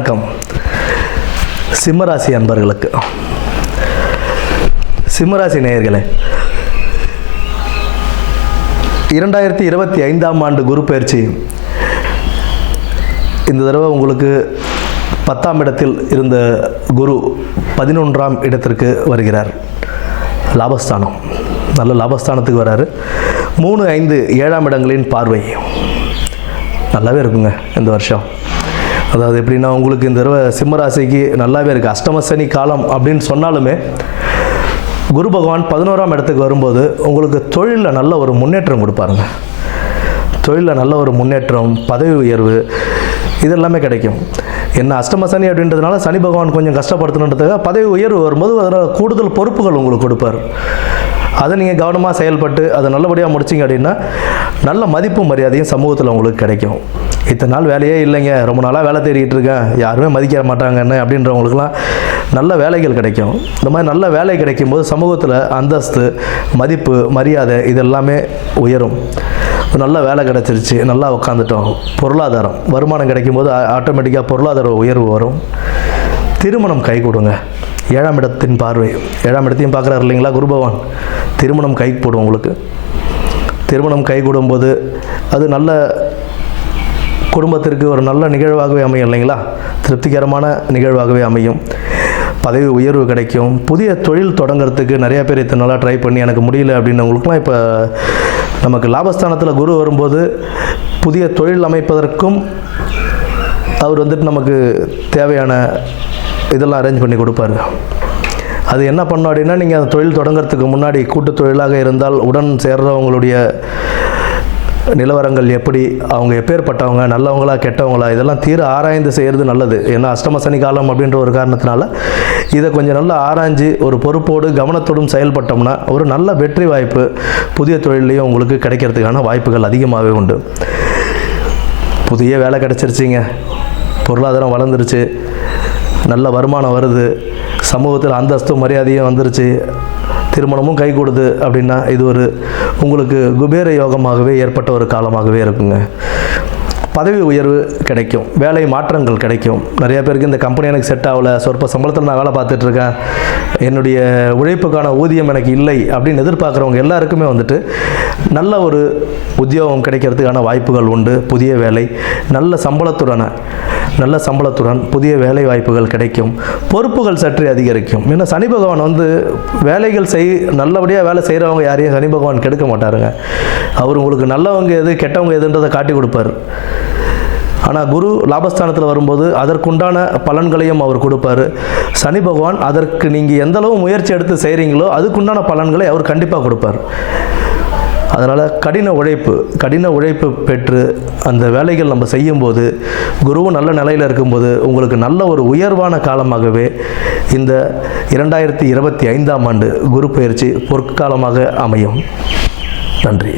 வணக்கம். சிம்மராசி அன்பர்களுக்கு, சிம்மராசி நேயர்களே, 2025ஆம் ஆண்டு குரு பயிற்சி இந்த தடவை உங்களுக்கு 10ஆம் இடத்தில் இருந்த குரு 11ஆம் இடத்திற்கு வருகிறார். லாபஸ்தானம், நல்ல லாபஸ்தானத்துக்கு வராரு. 3, 5, 7ஆம் இடங்களின் பார்வை நல்லாவே இருக்குங்க இந்த வருஷம். அதாவது எப்படின்னா, உங்களுக்கு இந்த தடவை சிம்மராசிக்கு நல்லாவே இருக்குது. அஷ்டம சனி காலம் அப்படின்னு சொன்னாலுமே குரு பகவான் 11ஆம் இடத்துக்கு வரும்போது உங்களுக்கு தொழிலில் நல்ல ஒரு முன்னேற்றம் கொடுப்பாருங்க. தொழிலில் நல்ல ஒரு முன்னேற்றம், பதவி உயர்வு இதெல்லாமே கிடைக்கும். என்ன அஷ்டம சனி அப்படின்றதுனால சனி பகவான் கொஞ்சம் கஷ்டப்படுத்தணுன்றதுக்காக பதவி உயர்வு வரும்போது அதனால் கூடுதல் பொறுப்புகள் உங்களுக்கு கொடுப்பார். அதை நீங்கள் கவனமாக செயல்பட்டு அதை நல்லபடியாக முடிச்சிங்க அப்படின்னா நல்ல மதிப்பும் மரியாதையும் சமூகத்தில் உங்களுக்கு கிடைக்கும். இத்தனை நாள் வேலையே இல்லைங்க, ரொம்ப நாளாக வேலை தேடிக்கிட்டு இருக்கேன், யாருமே மதிக்க மாட்டாங்க என்ன அப்படின்றவங்களுக்குலாம் நல்ல வேலைகள் கிடைக்கும். இந்த மாதிரி நல்ல வேலை கிடைக்கும்போது சமூகத்தில் அந்தஸ்து, மதிப்பு, மரியாதை இதெல்லாமே உயரும். நல்ல வேலை கிடச்சிருச்சு, நல்லா உட்காந்துட்டோம், பொருளாதாரம் வருமானம் கிடைக்கும்போது ஆட்டோமேட்டிக்காக பொருளாதார உயர்வு வரும். திருமணம் கை கொடுங்க. 7ஆம் இடத்தின் பார்வை, 7ஆம் இடத்தையும் பார்க்குறாரு இல்லைங்களா குரு பகவான். திருமணம் கை போடும் உங்களுக்கு. திருமணம் கை கூடும்போது அது நல்ல குடும்பத்திற்கு ஒரு நல்ல நிகழ்வாகவே அமையும் இல்லைங்களா, திருப்திகரமான நிகழ்வாகவே அமையும். பதவி உயர்வு கிடைக்கும். புதிய தொழில் தொடங்கிறதுக்கு நிறையா பேர் இத்தனை நாளாக ட்ரை பண்ணி எனக்கு முடியல அப்படின்னவங்களுக்குலாம் இப்போ நமக்கு லாபஸ்தானத்தில் குரு வரும்போது புதிய தொழில் அமைப்பதற்கும் அவர் நமக்கு தேவையான இதெல்லாம் அரேஞ்ச் பண்ணி கொடுப்பாரு. அது என்ன பண்ணணும் அப்படின்னா, நீங்கள் அந்த தொழில் தொடங்கிறதுக்கு முன்னாடி கூட்டு தொழிலாக இருந்தால் உடன் சேர்றவங்களுடைய நிலவரங்கள் எப்படி, அவங்க எப்பேற்பட்டவங்க, நல்லவங்களா கெட்டவங்களா, இதெல்லாம் தீர ஆராய்ந்து செய்கிறது நல்லது. ஏன்னா அஷ்டம சனி காலம் அப்படின்ற ஒரு காரணத்தினால இதை கொஞ்சம் நல்லா ஆராய்ஞ்சு ஒரு பொறுப்போடு கவனத்தோடும் செயல்பட்டோம்னா ஒரு நல்ல வெற்றி வாய்ப்பு புதிய தொழிலையும் உங்களுக்கு கிடைக்கிறதுக்கான வாய்ப்புகள் அதிகமாகவே உண்டு. புதிய வேலை கிடச்சிருச்சிங்க, பொருளாதாரம் வளர்ந்துருச்சு, நல்ல வருமானம் வருது, சமூகத்தில் அந்தஸ்தும் மரியாதையும் வந்துருச்சு, திருமணமும் கை கொடுது அப்படின்னா இது ஒரு உங்களுக்கு குபேர யோகமாகவே ஏற்பட்ட ஒரு காலமாகவே இருக்குங்க. பதவி உயர்வு கிடைக்கும், வேலை மாற்றங்கள் கிடைக்கும். நிறைய பேருக்கு இந்த கம்பெனி எனக்கு செட் ஆகலை, சொற்ப சம்பளத்தில் நான் வேலை பார்த்துட்ருக்கேன், என்னுடைய உழைப்புக்கான ஊதியம் எனக்கு இல்லை அப்படின்னு எதிர்பார்க்குறவங்க எல்லாருக்குமே நல்ல ஒரு உத்தியோகம் கிடைக்கிறதுக்கான வாய்ப்புகள் உண்டு. புதிய வேலை, நல்ல சம்பளத்துடன் புதிய வேலை வாய்ப்புகள் கிடைக்கும். பொறுப்புகள் சற்று அதிகரிக்கும். ஏன்னா சனி பகவான் வேலைகள் நல்லபடியாக வேலை செய்கிறவங்க யாரையும் சனி பகவான் கெடுக்க மாட்டாருங்க. அவர் உங்களுக்கு நல்லவங்க எது கெட்டவங்க எதுன்றதை காட்டி கொடுப்பார். ஆனால் குரு லாபஸ்தானத்தில் வரும்போது அதற்குண்டான பலன்களையும் அவர் கொடுப்பார். சனி பகவான் அதற்கு நீங்கள் எந்தளவு முயற்சி எடுத்து செய்கிறீங்களோ அதுக்குண்டான பலன்களை அவர் கண்டிப்பாக கொடுப்பார். அதனால் கடின உழைப்பு பெற்று அந்த வேலைகள் நம்ம செய்யும்போது குருவும் நல்ல நிலையில் இருக்கும்போது உங்களுக்கு நல்ல ஒரு உயர்வான காலமாகவே இந்த 2025ஆம் ஆண்டு குரு பயிற்சி பொற்காலமாக அமையும். நன்றி.